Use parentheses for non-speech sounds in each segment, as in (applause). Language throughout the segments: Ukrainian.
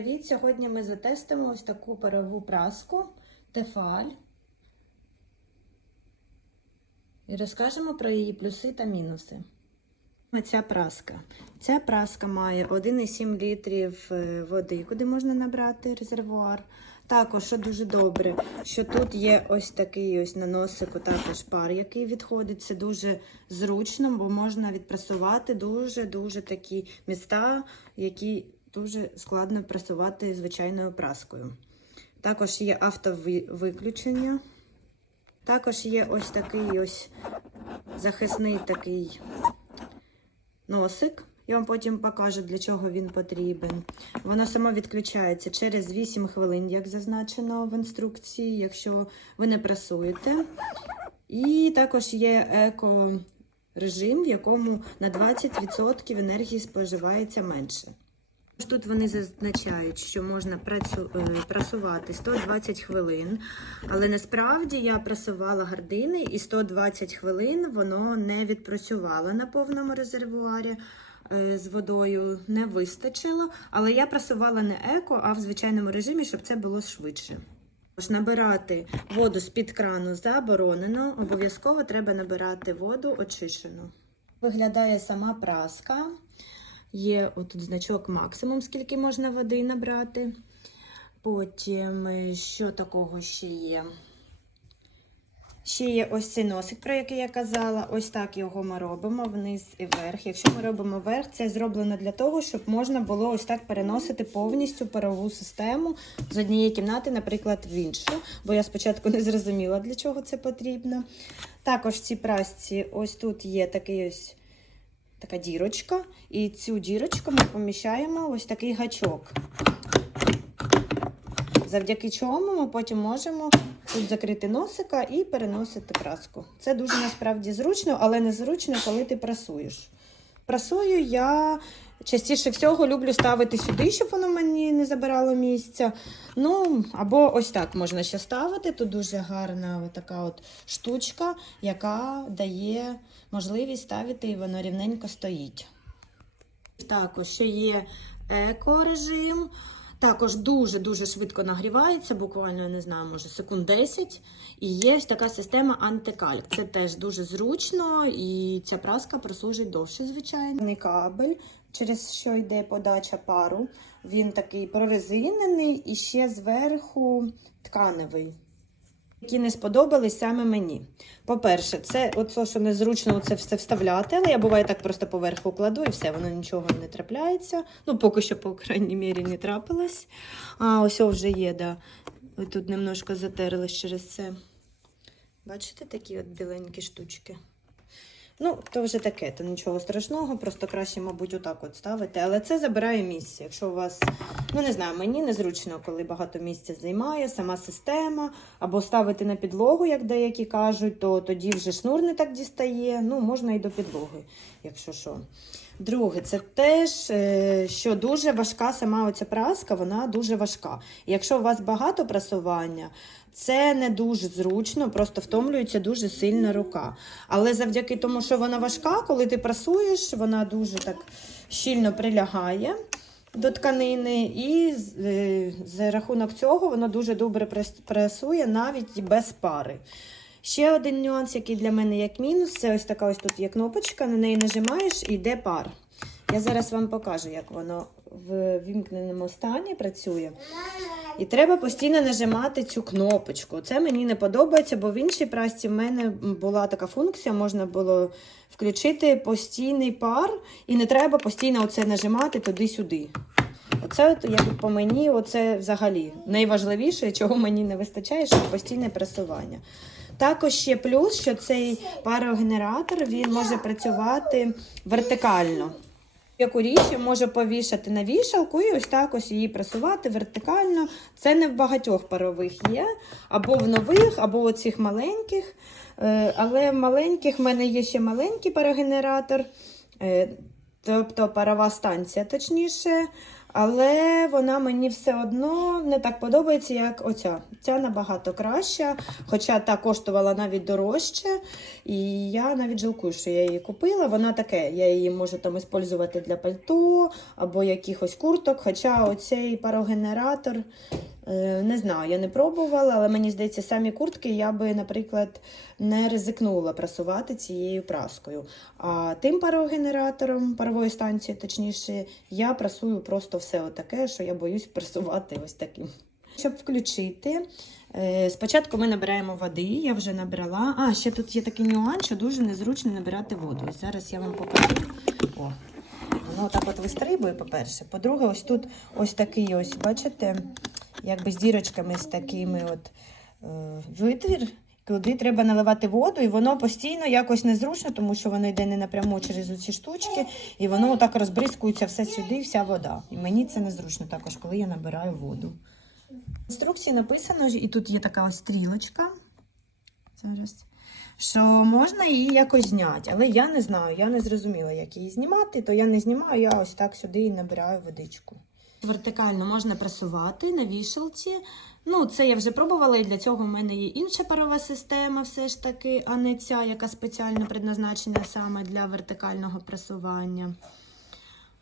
Привіт! Сьогодні ми затестимо ось таку парову праску Тефаль і розкажемо про її плюси та мінуси. Ця праска. Ця праска має 1,7 літрів е, води, куди можна набрати резервуар. Також, що дуже добре, що тут є ось такий ось на також пар, який відходить. Це дуже зручно, бо можна відпрасувати дуже-дуже такі міста, які дуже складно прасувати звичайною праскою. Також є автовиключення. Також є ось такий ось захисний такий носик. Я вам потім покажу, для чого він потрібен. Воно само відключається через 8 хвилин, як зазначено в інструкції, якщо ви не прасуєте. І також є еко-режим, в якому на 20% енергії споживається менше. Тут вони зазначають, що можна працю... е, прасувати 120 хвилин, але насправді я прасувала гардини і 120 хвилин воно не відпрацювало на повному резервуарі е, з водою, не вистачило. Але я прасувала не еко, а в звичайному режимі, щоб це було швидше. Тож набирати воду з-під крану заборонено, обов'язково треба набирати воду очищену. Виглядає сама праска. Є отут значок максимум, скільки можна води набрати. Потім, е, що такого ще є? Ще є ось цей носик, про який я казала. Ось так його ми робимо вниз і вверх. Якщо ми робимо вверх, це зроблено для того, щоб можна було ось так переносити повністю парову систему з однієї кімнати, наприклад, в іншу. Бо я спочатку не зрозуміла, для чого це потрібно. Також в цій прасці ось тут є такий ось така дірочка, і цю дірочку ми поміщаємо ось такий гачок. Завдяки чому ми потім можемо тут закрити носика і переносити праску. Це дуже насправді зручно, але незручно, коли ти прасуєш. Прасую я частіше всього люблю ставити сюди, щоб воно мені не забирало місця. Ну, або ось так можна ще ставити. Тут дуже гарна така от штучка, яка дає можливість ставити, і воно рівненько стоїть. Також ще є еко-режим. Також дуже-дуже швидко нагрівається, буквально, не знаю, може секунд 10. І є така система антикальк. Це теж дуже зручно, і ця праска прослужить довше, звичайно. Кабель, через що йде подача пару. Він такий прорезинений і ще зверху тканевий. Які не сподобались саме мені. По-перше, це оце, що незручно це все вставляти, але я буває так просто поверху кладу і все, воно нічого не трапляється. Ну, поки що, по крайній мірі, не трапилось. А ось вже є, да. Ви тут немножко затерлись через це. Бачите такі от біленькі штучки? Ну, то вже таке, то нічого страшного, просто краще, мабуть, отак от ставити. Але це забирає місце. Якщо у вас, ну не знаю, мені незручно, коли багато місця займає, сама система, або ставити на підлогу, як деякі кажуть, то тоді вже шнур не так дістає. Ну, можна і до підлоги, якщо що. Друге, це теж, е, що дуже важка сама оця праска, вона дуже важка. Якщо у вас багато прасування, це не дуже зручно, просто втомлюється дуже сильно рука. Але завдяки тому, що вона важка, коли ти прасуєш, вона дуже так щільно прилягає до тканини, і е, за рахунок цього воно дуже добре пресує навіть без пари. Ще один нюанс, який для мене як мінус, це ось така ось тут є кнопочка, на неї нажимаєш і йде пар. Я зараз вам покажу, як воно в вімкненому стані працює. І треба постійно нажимати цю кнопочку. Це мені не подобається, бо в іншій прасці в мене була така функція, можна було включити постійний пар, і не треба постійно оце нажимати туди-сюди. Оце як по мені, оце взагалі найважливіше, чого мені не вистачає, що постійне пресування. Також ще плюс, що цей парогенератор він може працювати вертикально. Яку річ може повішати на вішалку і ось так ось її пресувати вертикально. Це не в багатьох парових є, або в нових, або в цих маленьких. Е, Але в маленьких в мене є ще маленький парогенератор, е, тобто парова станція, точніше. Але вона мені все одно не так подобається, як оця. Ця набагато краща, хоча та коштувала навіть дорожче. І я навіть жалкую, що я її купила. Вона таке, я її можу там використовувати для пальто або якихось курток. Хоча оцей парогенератор, не знаю, я не пробувала, але мені здається, самі куртки я би, наприклад, не ризикнула прасувати цією праскою. А тим парогенератором, паровою станцією, точніше, я прасую просто все отаке, що я боюсь прасувати ось таким. Щоб включити, е, спочатку ми набираємо води, я вже набрала. А, ще тут є такий нюанс, що дуже незручно набирати воду. Ось зараз я вам покажу. О, воно так от вистрибує, по-перше. По-друге, ось тут ось такий ось, бачите, якби з дірочками, з такими от е, витвір, куди треба наливати воду, і воно постійно якось незручно, тому що воно йде не напряму через ці штучки, і воно отак розбризкується все сюди, вся вода. І мені це незручно також, коли я набираю воду. В інструкції написано, і тут є така ось стрілочка. Зараз. Що можна її якось зняти, але я не знаю, я не зрозуміла, як її знімати, то я не знімаю, я ось так сюди і набираю водичку. Вертикально можна пресувати на вішалці. Ну, це я вже пробувала, і для цього в мене є інша парова система, все ж таки, а не ця, яка спеціально предназначена саме для вертикального пресування.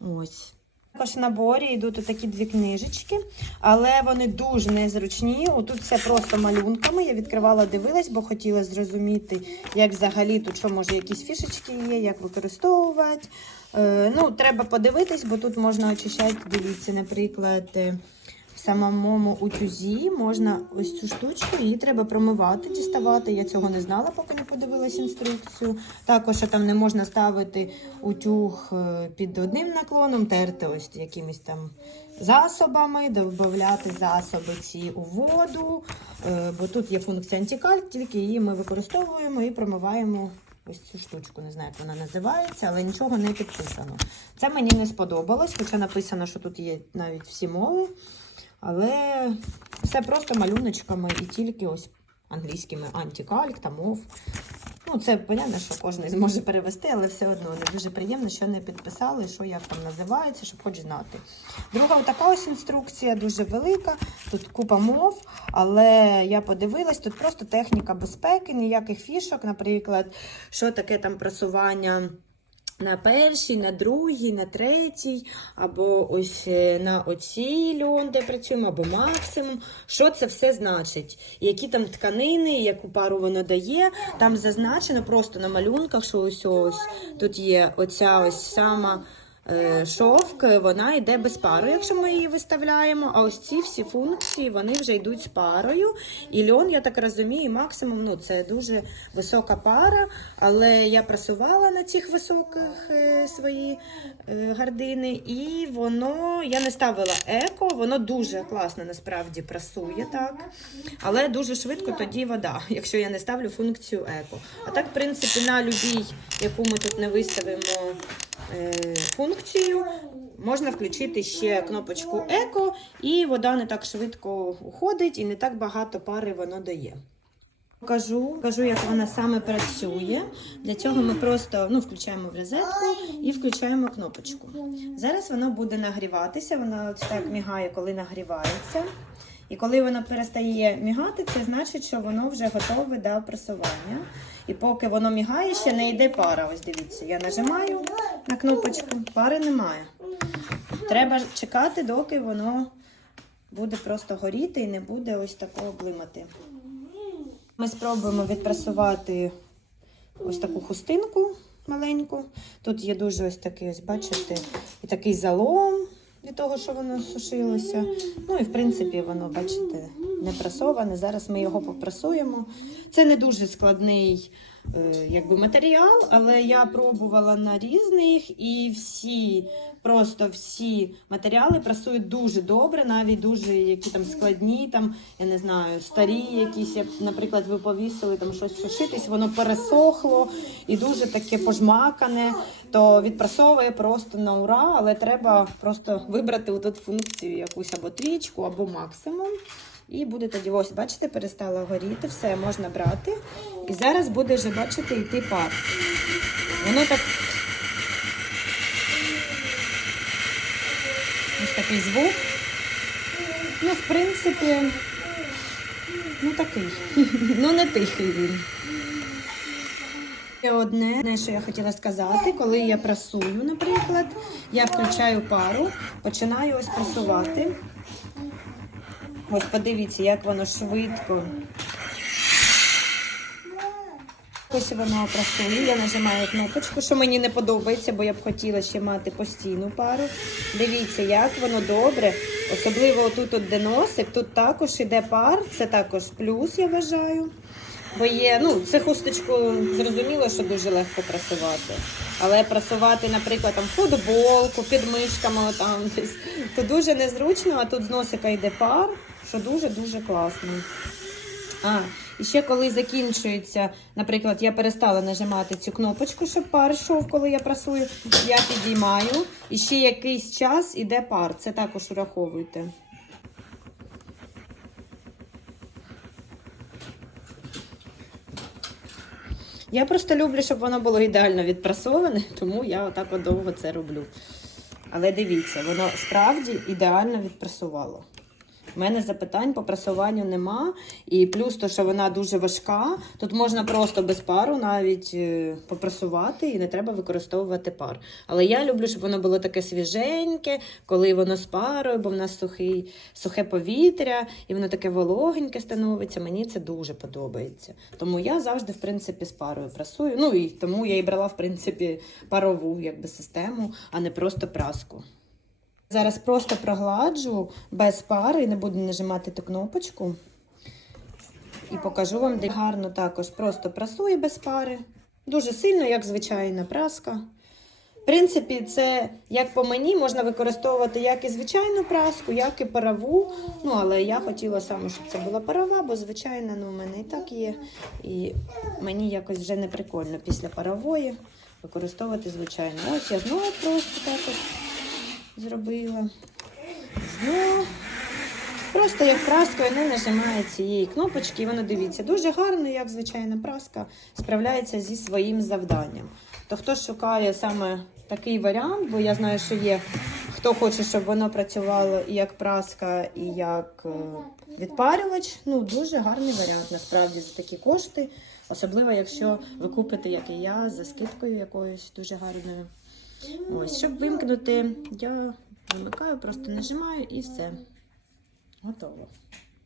Ось. Також в наборі йдуть такі дві книжечки, але вони дуже незручні. Отут все просто малюнками. Я відкривала, дивилась, бо хотіла зрозуміти, як взагалі тут що може якісь фішечки є, як використовувати. Е, ну, треба подивитись, бо тут можна очищати, дивіться, наприклад. Самому утюзі можна ось цю штучку, її треба промивати, діставати. Я цього не знала, поки не подивилась інструкцію. Також що там не можна ставити утюг е, під одним наклоном, терти ось якимись там засобами, додати засоби ці у воду. Е, Бо тут є функція антикальк, тільки її ми використовуємо і промиваємо. Ось цю штучку, не знаю, як вона називається, але нічого не підписано. Це мені не сподобалось, хоча написано, що тут є навіть всі мови. Але все просто малюночками і тільки ось англійськими антикальк та мов. Ну, це понятно, що кожен зможе перевести, але все одно не дуже приємно, що не підписали, що як там називається, щоб хоч знати. Друга така ось інструкція, дуже велика. Тут купа мов, але я подивилась, тут просто техніка безпеки, ніяких фішок, наприклад, що таке там просування. На першій, на другій, на третій, або ось е, на оцій льон, де працюємо, або максимум. Що це все значить? Які там тканини, яку пару воно дає. Там зазначено просто на малюнках, що ось ось тут є оця ось сама. Е, Шовк, вона йде без пару, якщо ми її виставляємо. А ось ці всі функції вони вже йдуть з парою. І льон, я так розумію, максимум ну це дуже висока пара. Але я прасувала на цих високих е, свої е, гардини, і воно я не ставила еко, воно дуже класно насправді прасує так. Але дуже швидко тоді вода, (laughs) якщо я не ставлю функцію еко. А так, в принципі, на любій, яку ми тут не виставимо е, функцію, можна включити ще кнопочку еко, і вода не так швидко уходить, і не так багато пари воно дає. Покажу, покажу, як вона саме працює. Для цього ми просто ну, включаємо в розетку і включаємо кнопочку. Зараз воно буде нагріватися, вона ось так мігає, коли нагрівається. І коли воно перестає мігати, це значить, що воно вже готове до пресування. І поки воно мігає, ще не йде пара. Ось дивіться, я нажимаю на кнопочку, пари немає. Треба чекати, доки воно буде просто горіти і не буде ось такого блимати. Ми спробуємо відпрасувати ось таку хустинку маленьку. Тут є дуже ось такий, ось бачите, і такий залом від того, що воно сушилося. Ну і в принципі воно, бачите, не прасоване. Зараз ми його попрасуємо. Це не дуже складний е, якби, матеріал, але я пробувала на різних і всі, просто всі матеріали прасують дуже добре, навіть дуже які там складні, там, я не знаю, старі якісь, як, наприклад, ви повісили там щось сушитись, воно пересохло і дуже таке пожмакане, то відпрасовує просто на ура, але треба просто вибрати тут функцію якусь або трічку, або максимум. І буде тоді, ось, бачите, перестало горіти, все можна брати. І зараз буде вже, бачите, йти пар. Воно так. Ось такий звук. Ну, в принципі, ну такий. (laughs) ну, не тихий він. Ще одне, що я хотіла сказати, коли я прасую, наприклад, я включаю пару, починаю ось прасувати. Ось подивіться, як воно швидко. Ось воно прасує, я нажимаю кнопочку, що мені не подобається, бо я б хотіла ще мати постійну пару. Дивіться, як воно добре. Особливо тут от де носик, тут також іде пар, це також плюс, я вважаю. Бо є, ну, це хусточку зрозуміло, що дуже легко прасувати. Але прасувати, наприклад, там футболку, під мишками там десь, то дуже незручно, а тут з носика йде пар, що дуже-дуже класно. А, і ще коли закінчується, наприклад, я перестала нажимати цю кнопочку, щоб пар йшов, коли я прасую, я підіймаю, і ще якийсь час іде пар. Це також враховуйте. Я просто люблю, щоб воно було ідеально відпрасоване, тому я отак от довго це роблю. Але дивіться, воно справді ідеально відпрасувало. У мене запитань по прасуванню нема. І плюс то, що вона дуже важка, тут можна просто без пару навіть е, попрасувати і не треба використовувати пар. Але я люблю, щоб воно було таке свіженьке, коли воно з парою, бо в нас сухий, сухе повітря, і воно таке вологеньке становиться. Мені це дуже подобається. Тому я завжди, в принципі, з парою прасую. Ну і тому я і брала, в принципі, парову якби, систему, а не просто праску. Зараз просто прогладжу без пари, не буду нажимати ту кнопочку. І покажу вам, де гарно також просто прасує без пари. Дуже сильно, як звичайна праска. В принципі, це, як по мені, можна використовувати як і звичайну праску, як і парову. Ну, але я хотіла саме, щоб це була парова, бо звичайна, ну, у мене і так є. І мені якось вже не прикольно після парової використовувати звичайну. Ось я знову просто так от зробила. Знову. Просто як праскою не нажимає цієї кнопочки, і воно дивіться, дуже гарно, як звичайна праска, справляється зі своїм завданням. То хто шукає саме такий варіант, бо я знаю, що є хто хоче, щоб воно працювало і як праска, і як е, відпарювач. Ну, дуже гарний варіант, насправді, за такі кошти. Особливо, якщо ви купите, як і я, за скидкою якоюсь дуже гарною. Ось, щоб вимкнути, я вимикаю, просто нажимаю і все. Готово.